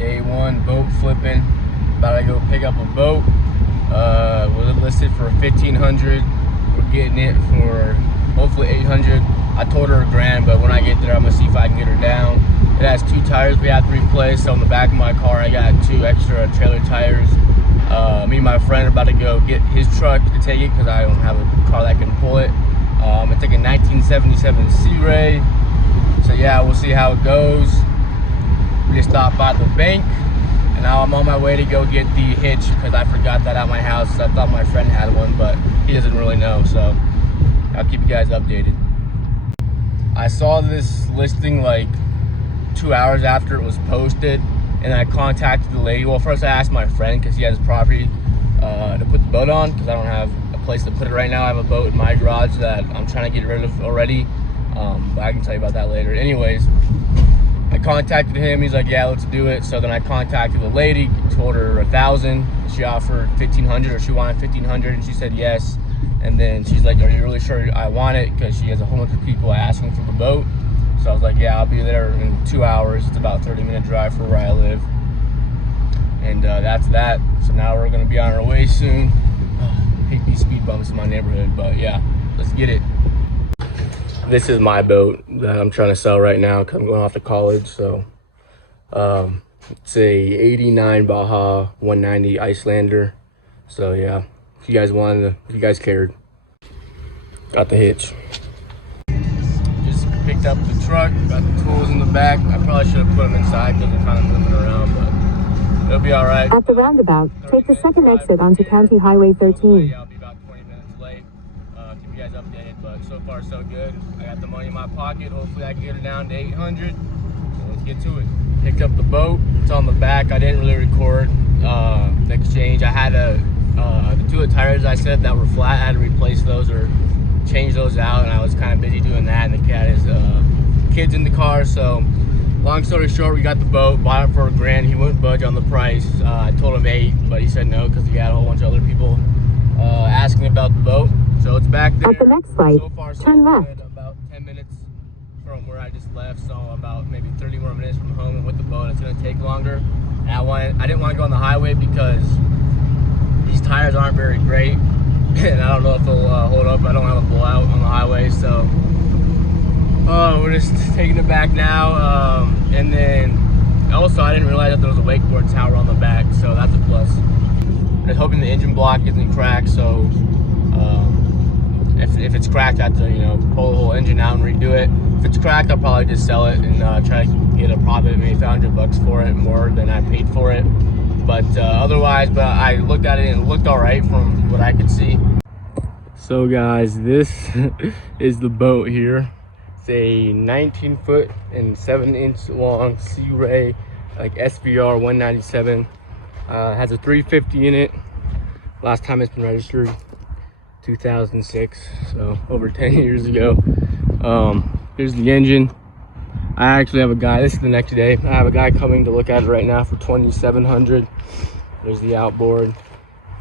Day one boat flipping. About to go pick up a boat. Was listed for $1,500. We're getting it for hopefully $800. I told her $1,000, but when I get there, I'm gonna see if I can get her down. It has 2 tires we have to replace. So on the back of my car, I got 2 extra trailer tires. Me and my friend are about to go get his truck to take it because I don't have a car that can pull it. It's like a 1977 Searay. So yeah, we'll see how it goes. We just stopped by the bank, and now I'm on my way to go get the hitch because I forgot that at my house. I thought my friend had one, but he doesn't really know, so I'll keep you guys updated. I saw this listing like 2 hours after it was posted, and I contacted the lady. Well, first I asked my friend because he has property to put the boat on because I don't have a place to put it right now. I have a boat in my garage that I'm trying to get rid of already, but I can tell you about that later. Anyways, I contacted him. He's like, yeah, let's do it. So then I contacted the lady, told her 1,000. She offered 1,500, or she wanted 1,500, and she said yes. And then she's like, are you really sure I want it? Because she has a whole bunch of people asking for the boat. So I was like, yeah, I'll be there in 2 hours. It's about a 30-minute drive from where I live. And that's that. So now we're gonna be on our way soon. I hate these speed bumps in my neighborhood, but yeah, let's get it. This is my boat that I'm trying to sell right now because I'm going off to college. So it's a 89 Baja 190 Icelander. So yeah, if you guys wanted to, if you guys cared. Got the hitch. Just picked up the truck, got the tools in the back. I probably should have put them inside because they're kind of moving around, but it'll be all right. At the roundabout, take the second exit onto County Highway 13. Yeah, I'll be about 20 minutes late. Keep you guys updated, but so far so good. I got the money in my pocket. Hopefully I can get it down to 800. So let's get to it. Picked up the boat. It's on the back. I didn't really record the exchange. I had the 2 tires I said that were flat. I had to replace those or change those out, and I was kind of busy doing that. And the cat is kids in the car. So long story short, we got the boat, bought it for $1,000. He wouldn't budge on the price. I told him 8, but he said no because he had a whole bunch of other people asking about the boat. So it's back there. At the next light, so far, so turn left. good. About 10 minutes from where I just left, so about maybe 30 more minutes from home. And with the boat, it's gonna take longer. And I didn't want to go on the highway because these tires aren't very great, and I don't know if they'll hold up. I don't have a blowout on the highway, so we're just taking it back now. And then also, I didn't realize that there was a wakeboard tower on the back, so that's a plus. I'm just hoping the engine block isn't cracked, so if it's cracked, I have to, you know, pull the whole engine out and redo it. If it's cracked, I'll probably just sell it and try to get a profit, maybe $500 for it, more than I paid for it. But otherwise, but I looked at it and it looked all right from what I could see. So guys, this is the boat here. It's a 19-foot and 7-inch long Searay, like SVR 197. Has a 350 in it. Last time it's been registered 2006, so over 10 years ago. Here's the engine. I actually have a guy, this is the next day, I have a guy coming to look at it right now for $2,700. There's the outboard.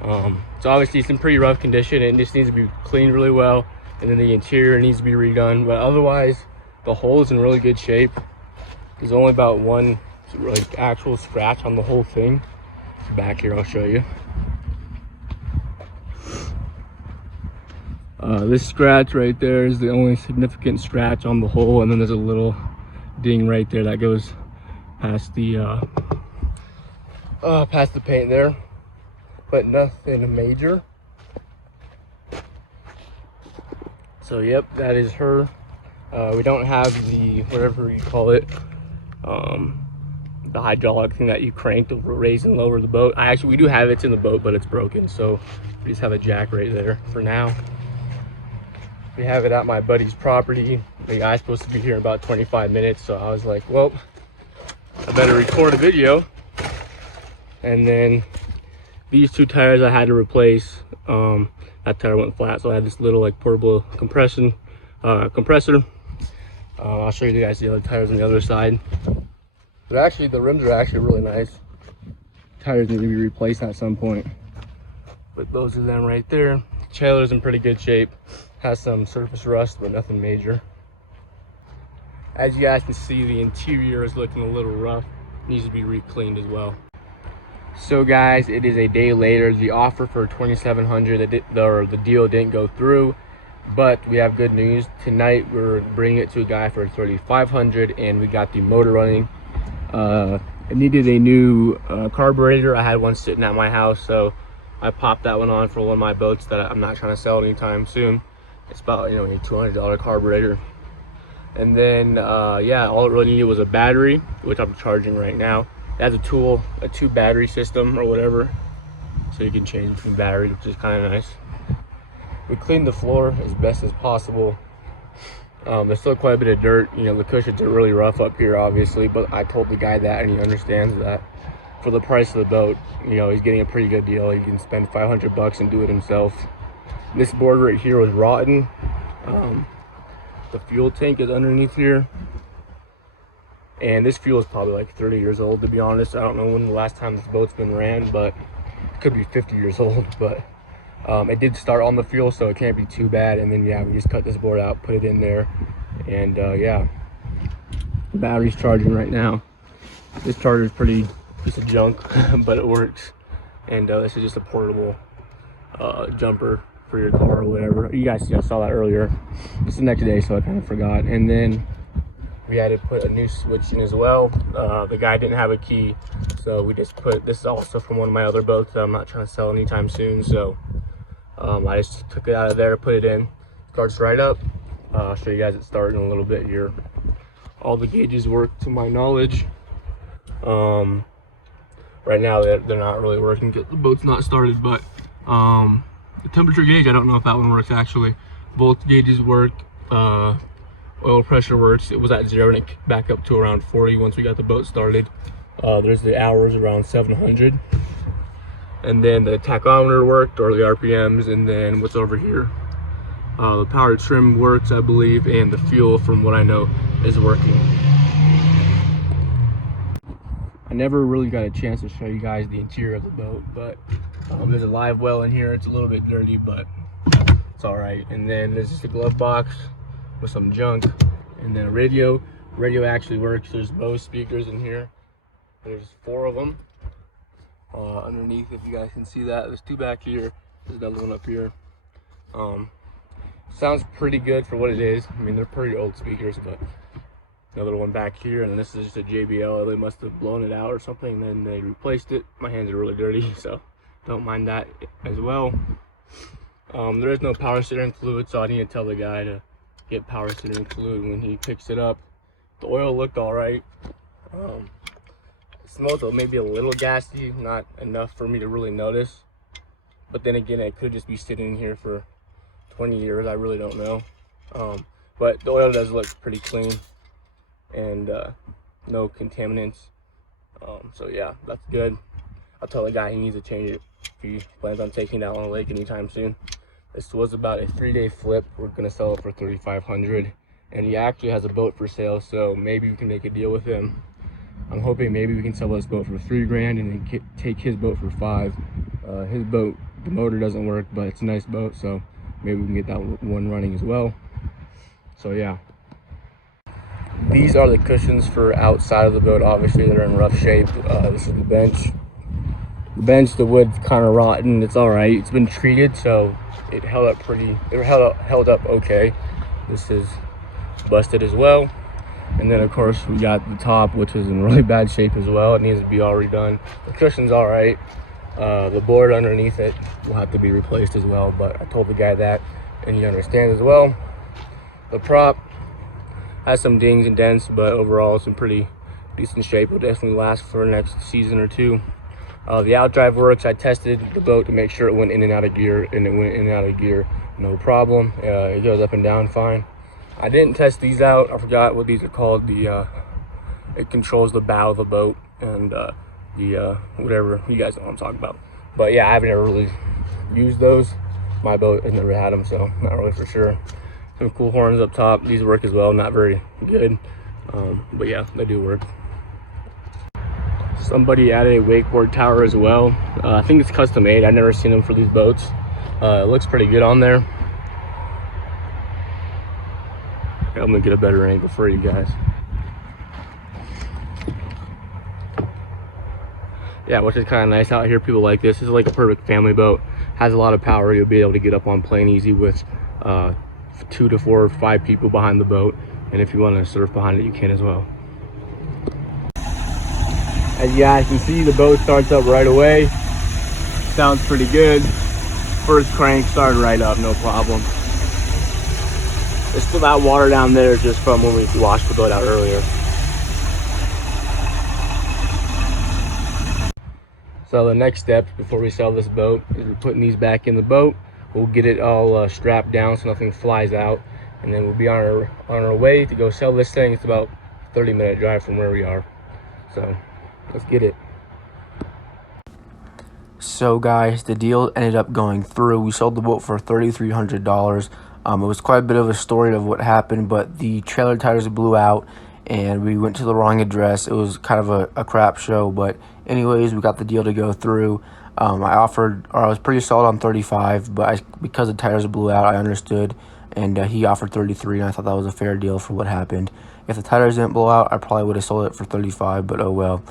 So obviously it's in pretty rough condition. It just needs to be cleaned really well, and then the interior needs to be redone, but otherwise the hull is in really good shape. There's only about one like actual scratch on the whole thing. Back here, I'll show you. This scratch right there is the only significant scratch on the hull, and then there's a little ding right there that goes past the paint there, but nothing major. So yep, that is her. We don't have the whatever you call it, the hydraulic thing that you crank to raise and lower the boat. We do have it, it's in the boat, but it's broken, so we just have a jack right there for now. We have it at my buddy's property. The guy's supposed to be here in about 25 minutes, so I was like, well, I better record a video. And then these 2 tires I had to replace. That tire went flat, so I had this little like portable compressor. I'll show you guys the other tires on the other side. But actually, the rims are actually really nice. Tires need to be replaced at some point. But those are them right there. The trailer's in pretty good shape. Has some surface rust, but nothing major. As you guys can see, the interior is looking a little rough. needs to be re-cleaned as well. So guys, it is a day later. The offer for 2,700, the deal didn't go through, but we have good news. Tonight we're bringing it to a guy for 3,500, and we got the motor running. It needed a new carburetor. I had one sitting at my house, so I popped that one on for one of my boats that I'm not trying to sell anytime soon. It's about, you know, a $200 carburetor. And then yeah, all it really needed was a battery, which I'm charging right now. It has a two battery system or whatever, so you can change between batteries, which is kind of nice. We cleaned the floor as best as possible. There's still quite a bit of dirt. You know, the cushions are really rough up here, obviously, but I told the guy that, and he understands that. For the price of the boat, you know, he's getting a pretty good deal. He can spend 500 bucks and do it himself. This board right here was rotten. The fuel tank is underneath here. And this fuel is probably like 30 years old, to be honest. I don't know when the last time this boat's been ran, but it could be 50 years old. But it did start on the fuel, so it can't be too bad. And then yeah, we just cut this board out, put it in there, and yeah, the battery's charging right now. This charger is pretty piece of junk, but it works. And this is just a portable jumper for your car or whatever. You guys saw that earlier. It's the next day, so I kind of forgot. And then we had to put a new switch in as well. The guy didn't have a key, so we just put, this is also from one of my other boats that I'm not trying to sell anytime soon, so I just took it out of there, put it in, starts right up. I'll show you guys it starting a little bit here. All the gauges work to my knowledge. Right now they're not really working because the boat's not started, but the temperature gauge, I don't know if that one works actually. Both gauges work. Oil pressure works. It was at 0 and it kicked back up to around 40 once we got the boat started. There's the hours around 700, and then the tachometer worked, or the RPMs. And then what's over here, the power trim works, I believe, and the fuel, from what I know, is working. I never really got a chance to show you guys the interior of the boat, but there's a live well in here. It's a little bit dirty, but it's all right. And then there's just a glove box with some junk, and then a radio. Radio actually works. There's Bose speakers in here. There's 4 of them underneath, if you guys can see that. There's 2 back here. There's another one up here. Sounds pretty good for what it is. I mean, they're pretty old speakers, but another one back here, and this is just a JBL. They must have blown it out or something, and then they replaced it. My hands are really dirty, so don't mind that as well. There is no power steering fluid, so I need to tell the guy to get power steering fluid when he picks it up. The oil looked all right. It smells maybe a little gassy, not enough for me to really notice, but then again, it could just be sitting here for 20 years. I really don't know. But the oil does look pretty clean, and no contaminants. So yeah, that's good. I'll tell the guy he needs to change it if he plans on taking that on the lake anytime soon. This was about a 3-day flip. We're gonna sell it for 3,500, and he actually has a boat for sale, so maybe we can make a deal with him. I'm hoping maybe we can sell this boat for $3 grand and then take his boat for 5. His boat, the motor doesn't work, but it's a nice boat, so maybe we can get that one running as well. So yeah. These are the cushions for outside of the boat. Obviously, they're in rough shape. This is the bench. The bench, the wood's kind of rotten. It's all right. It's been treated, so it held up pretty. It held up okay. This is busted as well. And then, of course, we got the top, which is in really bad shape as well. It needs to be all redone. The cushion's all right. The board underneath it will have to be replaced as well, but I told the guy that, and he understands as well. The prop has some dings and dents, but overall it's in pretty decent shape. It'll definitely last for the next season or 2. The outdrive works. I tested the boat to make sure it went in and out of gear, and it went in and out of gear, no problem. It goes up and down fine. I didn't test these out. I forgot what these are called. It controls the bow of the boat and whatever, you guys know what I'm talking about. But yeah, I've never really used those. My boat has never had them, so not really for sure. Some cool horns up top. These work as well. Not very good, but yeah, they do work. Somebody added a wakeboard tower as well. I think it's custom made. I've never seen them for these boats. It looks pretty good on there. I'm gonna get a better angle for you guys. Yeah, which is kind of nice out here. People like this. This is like a perfect family boat. Has a lot of power. You'll be able to get up on plane easy with 2 to 4 or 5 people behind the boat. And if you want to surf behind it, you can as well. As you guys can see, the boat starts up right away. Sounds pretty good. First crank started right up, no problem. There's still that water down there just from when we washed the boat out earlier. So the next step before we sell this boat is we're putting these back in the boat. We'll get it all strapped down so nothing flies out, and then we'll be on our way to go sell this thing. It's about a 30-minute drive from where we are. So let's get it. So guys, the deal ended up going through. We sold the boat for $3,300. It was quite a bit of a story of what happened, but the trailer tires blew out and we went to the wrong address. It was kind of a crap show, but anyways, we got the deal to go through. I was pretty solid on 35, but because the tires blew out, I understood, and he offered 33, and I thought that was a fair deal for what happened. If the tires didn't blow out, I probably would have sold it for 35, but oh well.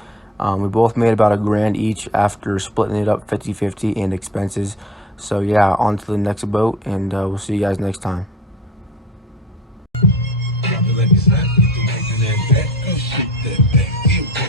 We both made about $1,000 each after splitting it up 50-50 and expenses. So yeah, on to the next boat, and we'll see you guys next time. Drop it like it's hot, you can make that back, go shake that back,